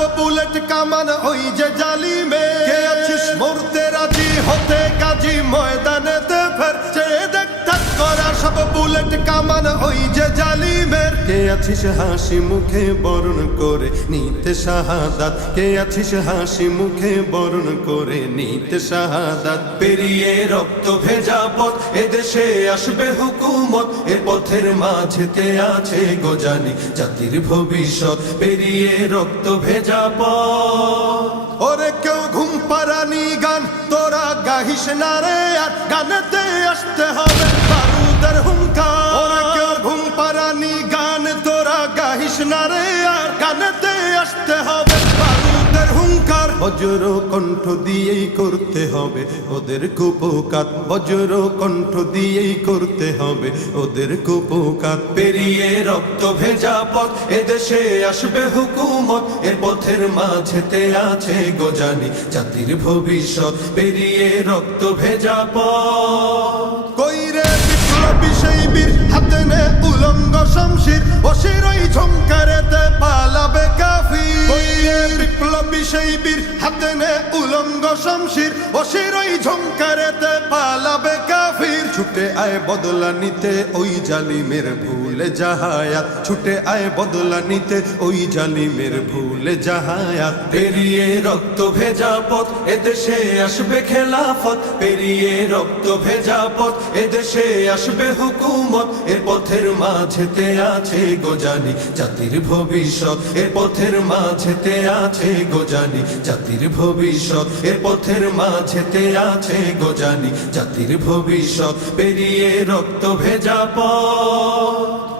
সব বুলেট কামান ওই যে জালিমে। কে আছিস? মরতে রাজি হতে কাজী ময়দানেতে ফের। চেয়ে দেখ করা সব বুলেট কামান ওই যে আছিস হাসি মুখে বরণ করে নিতে শাহাদাত? কে আছিস হাসি মুখে বরণ করে নিতে শাহাদাত? পেরিয়ে রক্ত ভেজা পথ, এদেশে আসবে হুকুমত, এ পথের মাঝেতে আছে গোজানি জাতির ভবিষ্যৎ। পেরিয়ে রক্ত ভেজা পথ। ওরে কেউ ঘুম পারানি গান, তোরা গাহিস না রে আর, গানেতে আসতে হবে গাহিস না রে আর গানেতে আসতে হবে। বারুদের হুঙ্কার বজ্র কণ্ঠ দিয়েই করতে হবে। ওদের কুপকাত বজ্র কণ্ঠ দিয়েই করতে হবে। ওদের কুপকাত পেরিয়ে রক্ত ভেজা পথ, এদেশে আসবে হুকুমত। এর পথের মাঝেতে আছে গোজানি জাতির ভবিষ্যৎ। পেরিয়ে রক্ত ভেজা পথ। কইরে সেই বীর হাতে নে উলঙ্গ শমশির অশিরই ঝঙ্কারেতে পা সেই বীর হাতে নে উলঙ্গ শমশির অশিরই ঝঙ্কারেতে পালাবে কাফির। ছুটে আয় বদলা নিতে ওই জালিমের ভুলে জাহায়াত। ছুটে আয় বদলা নিতে ওই জালিমের ভুলে জাহায়াত। পেরিয়ে রক্ত ভেজা পথ, এদেশে আসবে খেলাফত। পেরিয়ে রক্ত ভেজা পথ, এদেশে আসবে হুকুমত। এ পথের মাঝেতে আছে গোজানি জাতির ভবিষ্যৎ। এ পথের মাঝেতে আছে গোজানি জাতির ভবিষ্যৎ এ পথের মাঝেতে আছে গোজানি জাতির ভবিষ্যৎ পেরিয়ে রক্ত ভেজা পথ।